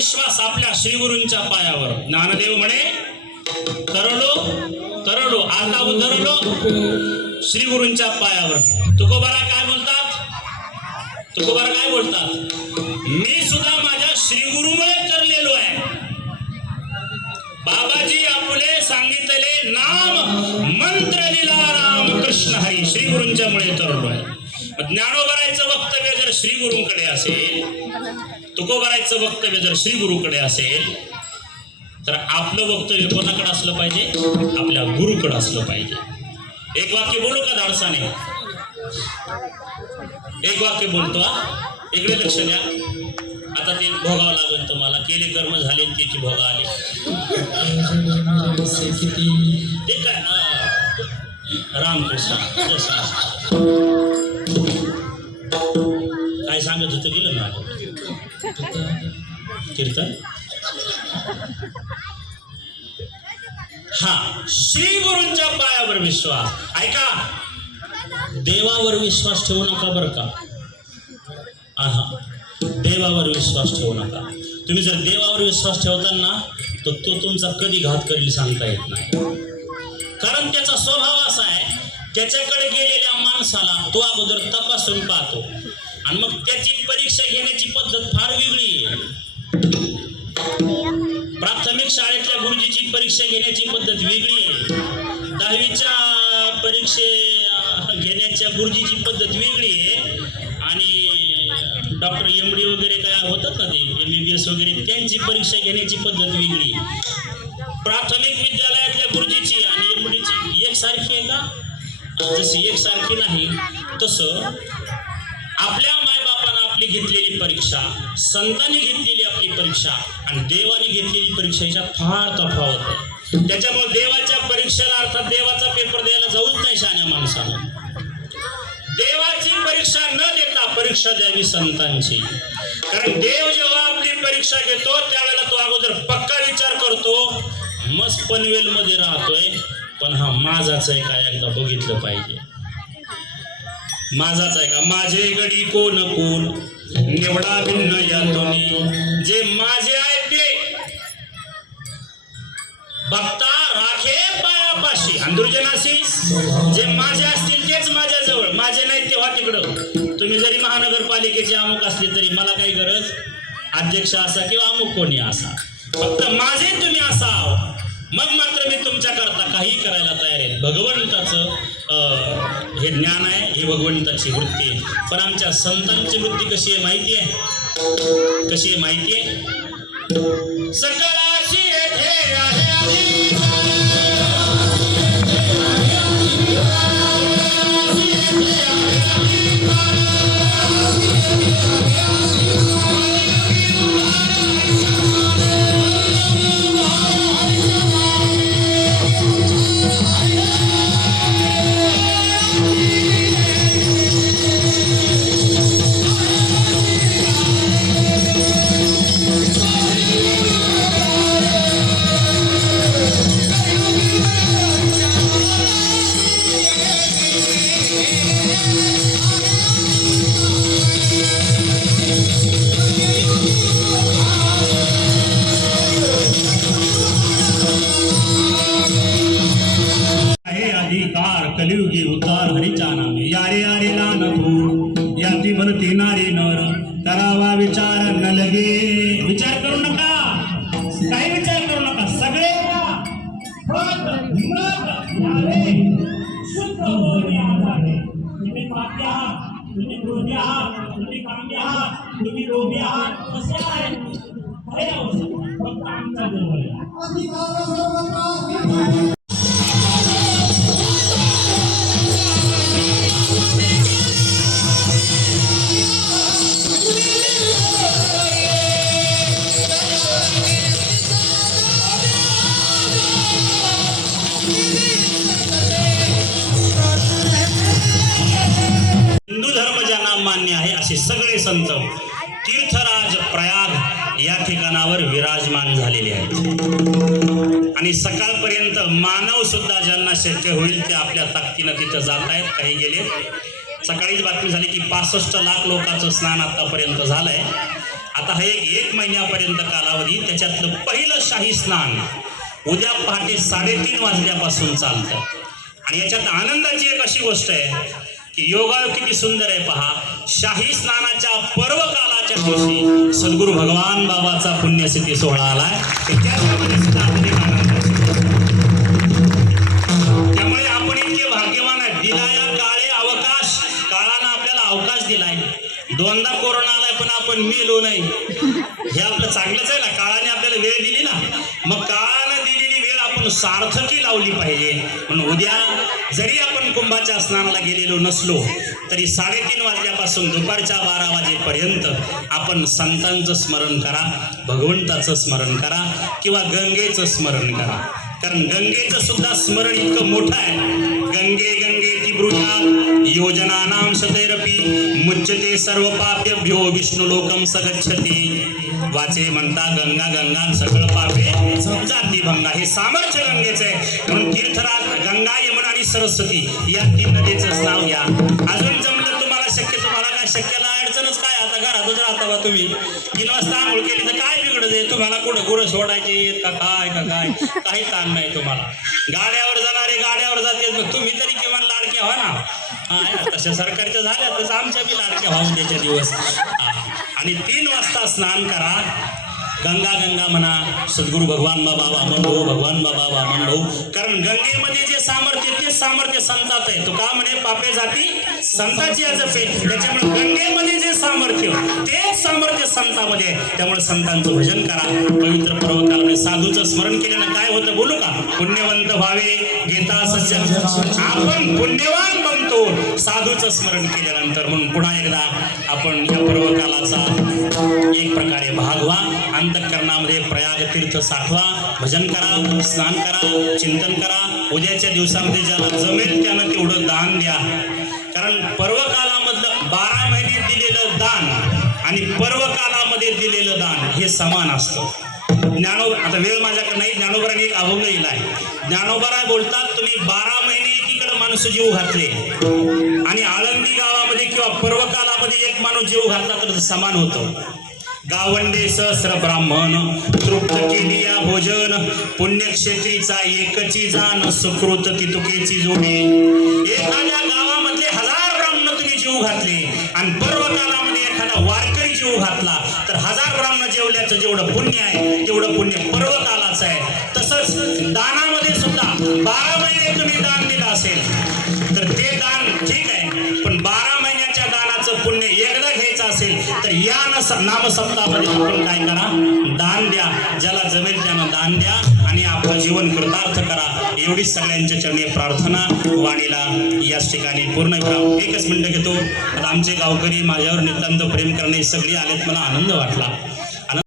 विश्वास आपल्या श्रीगुरूंच्या पायावर. ज्ञानदेव म्हणे तरलो तरलो आता उतरलो श्रीगुरूंच्या पायावर. तुकोबारा काय बोलतात? तुकोबारा काय बोलतात? मी सुद्धा माझ्या श्रीगुरुमुळे तरलेलो आहे. बाबाजी आपले सांगितलेले नाम मंत्र लिला राम कृष्ण हरी श्री मुळे तरलो आहे. ज्ञानोबरायचं वक्तव्य जर श्री गुरूंकडे असेल तुकोबरायचं वक्तव्य जर श्रीगुरुकडे असेल तर आपलं वक्तव्य कोणाकडे असलं पाहिजे? आपल्या गुरुकडे असलं पाहिजे. एक वाक्य बोलू का धाडसाने? एक वाक्य बोलतो इकडे लक्ष द्या. आता ते भोगावं लागेल तुम्हाला. केले कर्म झाले ते त्याची भोगा आली. ते काय? हा. रामकृष्ण. सांगत होतं गेलं ना कीर्तन? हा श्री गुरूंच्या पायावर विश्वास. ऐका. देवावर विश्वास ठेवू नका बरं का. आहा. देवावर विश्वास ठेवू नका. तुम्ही जर देवावर विश्वास ठेवताना तर तो तुमचा कधी घात करेल सांगता येत नाही. कारण त्याचा स्वभाव असा आहे त्याच्याकडे गेलेल्या माणसाला तो अगोदर तपासून पाहतो. आणि मग त्याची परीक्षा घेण्याची पद्धत फार वेगळी आहे. प्राथमिक शाळेतल्या गुरुजीची परीक्षा घेण्याची पद्धत वेगळी आहे. दहावीच्या परीक्षे घेण्याच्या गुरुजीची पद्धत वेगळी आहे. आणि डॉक्टर एम डी वगैरे काय होतात ना ते? एम बी बी एस वगैरे त्यांची परीक्षा घेण्याची पद्धत वेगळी प्राथमिक विद्यालयातल्या गुरुजीची आणि एम डीची एकसारखी आहे का? जशी एकसारखी नाही तसं आपल्या आपली घेतलेली परीक्षा संतांनी घेतलेली आपली परीक्षा आणि देवाने घेतलेली परीक्षा फार तफावत आहे. त्याच्यामुळे देवाच्या परीक्षेला अर्थात देवाचा पेपर द्यायला जाऊच नाही शाण्या माणसानं देवाची परीक्षा न देता परीक्षा द्यावी संतांची. कारण देव जेव्हा आपली परीक्षा घेतो त्यावेळेला तो अगोदर पक्का विचार करतो मस्त पनवेल मध्ये राहतोय पण हा माझाच आहे काय एकदा बघितलं पाहिजे. माझाच आहे का? माझे गडी कोण कोण? निवडा भिन्न यातून जे माझे आहेत ते. बघता राखे पायापाशी. अंदुर्जनाशी जे माझे असतील तेच माझ्याजवळ. माझे नाहीत तेव्हा तिकडं. तुम्ही जरी महानगरपालिकेचे अमुक असले तरी मला काही गरज. अध्यक्ष असा किंवा अमुक कोणी असा. फक्त माझे तुम्ही असा मग मात्र मी तुमच्याकरता काही करायला तयार आहे. भगवंताचं अं, हे ज्ञान आहे ही भगवंताची वृत्ती आहे. पण आमच्या संतांची वृत्ती कशी आहे माहिती आहे? कशी आहे माहिती आहे? सकाळ पार कलियुगी उतार हरीच्या नामे यारे यारे लान तू याती बनते नारी नर। करावा विचार न लगे। विचार करू नका। काही विचार करू नका। सगळे शुद्ध होणे आधारे. तुम्ही आहात तुम्ही आहात तुम्ही आहात तुम्ही लोभी आहात कसे आहे फक्त जवळ आहे असे सगळे संत तीर्थराज प्रयाग या ठिकाणावर विराजमान झालेले आहेत. आणि सकाळपर्यंत मानव सुद्धा ज्यांना शक्य होईल ते आपल्या ताकदीनं तिथं जात आहेत काही गेले. सकाळीच बातमी झाली की पासष्ट लाख लोकांचं स्नान आतापर्यंत झालंय. आता हे एक महिन्यापर्यंत कालावधी त्याच्यातलं पहिलं शाही स्नान उद्या पहाटे साडेतीन वाजल्यापासून चालतं. आणि याच्यात आनंदाची एक अशी गोष्ट आहे योगा किती सुंदर आहे पहा. शाही स्नानाच्या पर्वकालाच्या दिवशी सद्गुरु भगवान बाबाचा पुण्यसिद्धी सोहळा आलाय. त्यामुळे आपण इतके भाग्यवान आहे दिलाया काळे अवकाश. काळानं आपल्याला अवकाश दिलाय. दोनदा कोरोना आलाय पण आपण मेलो नाही. हे आपलं चांगलंच आहे ना. काळाने आपल्याला वेळ दिली ना. मग सार्थकी लावली पाहिजे. म्हणून उद्या जरी आपण कुंभाच्या स्नानाला गेलेलो नसलो तरी साडेतीन वाजल्यापासून दुपारच्या बारा वाजेपर्यंत आपण संतांचं स्मरण करा भगवंताचं स्मरण करा किंवा गंगेचं स्मरण करा. कारण गंगेचं सुद्धा स्मरण इतकं मोठं आहे. गंगे गंगे ती योजनानां सतैरपि मुच्यते सर्वपाप्यभ्यो विष्णुलोकं स गच्छति वाचे म्हणता गंगा गंगा सकळ पापे। जाती भंगा हे सामर्थ्य गंगेचं आहे. म्हणून तीर्थराज गंगा यमुना आणि सरस्वती या तीन नदीचं नाव घ्या. अजून जमलं तुम्हाला शक्य तुम्हाला काय शक्यला? आता घरातच राहता बा तुम्ही. तीन वाजता आंघोळ केली तर काय बिघडत आहे? तुम्हाला कुठं गुरं सोडायचे का काय का काय? काही ताण नाही तुम्हाला. गाड्यावर जाणारे गाड्यावर जाते मग तुम्ही तरी किमान लाडक्या व्हा ना. हा तशा सरकारच्या झाल्या तसं आमच्या बी लाडक्या व्हावं त्याच्या दिवस. आणि तीन वाजता स्नान करा. गंगा गंगा म्हणा सद्गुरू भगवान बाबा म्हणू भाऊ भगवान बाबा म्हणू कारण गंगेमध्ये जे सामर्थ्य ते सामर्थ्य संतात आहे. तो का म्हणे? पापे जाती संताची आज फेट. त्याच्यामुळे गंगेमध्ये जे सामर्थ्य तेच सामर्थ्य संतामध्ये त्यामुळे संतांचं भजन करा. पवित्र पर्वकालामध्ये साधूचं स्मरण केल्यानं काय होतं बोलू का? पुण्यवंत व्हावे घेता सज्जन. आपण पुण्यवान बनतो साधूचं स्मरण केल्यानंतर म्हणून पुन्हा एकदा आपण या पर्वकालाचा एक प्रकारे भाग व्हा. अंतकरणामध्ये प्रयाग तीर्थ साठवा. भजन करा स्नान करा चिंतन करा. उद्याच्या दिवसामध्ये ज्याला जमेल त्यानं तेवढं दान द्या. कारण पर्वकालामधलं बारा महिने दिलेलं दान आणि पर्वकालामध्ये दिलेलं दान हे समान असतं. ज्ञानो आता वेळ माझ्याकडे नाही ज्ञानोबराने एक अभंग लिहिला आहे ज्ञानोबरा बोलतात तुम्ही बारा माणूस जीव घातले. आणि आळंदी गावामध्ये किंवा पर्वकालामध्ये एक माणूस जीव घातला तर समान होतं. गावंडे सहस्र ब्राह्मण तृप्त केली या भोजन. पुण्यक्षेत्रीचा एकची जाण सुकृत तितुकेची जोडी. एखाद्या गावामधले हजार ब्राह्मण तुम्ही जीव घातले आणि पर्वकालामध्ये एखादा वारकरी जीव घातला तर हजार ब्राह्मण जेवल्याचं जेवढं पुण्य आहे तेवढं पुण्य पर्वकालाचं आहे. तसंच दानामध्ये सुद्धा बारा महिने तुम्ही दान दिलं असेल तर ते दान ठीक आहे. पण बारा महिन्याच्या दानाचं पुण्य एकदा घ्यायचं असेल तर या नस नामसप्ताहामध्ये आपण काय करा? दान द्या. ज्याला जमेल त्यानं दान द्या आणि आपलं जीवन कृतार्थ करा. एवढी सगळ्यांच्या चरणी प्रार्थना. वाणीला याच ठिकाणी पूर्ण एकच मिनिट घेतो. आमचे गावकरी माझ्यावर नितांत प्रेम करणे सगळी आलेत. मला आनंद वाटला.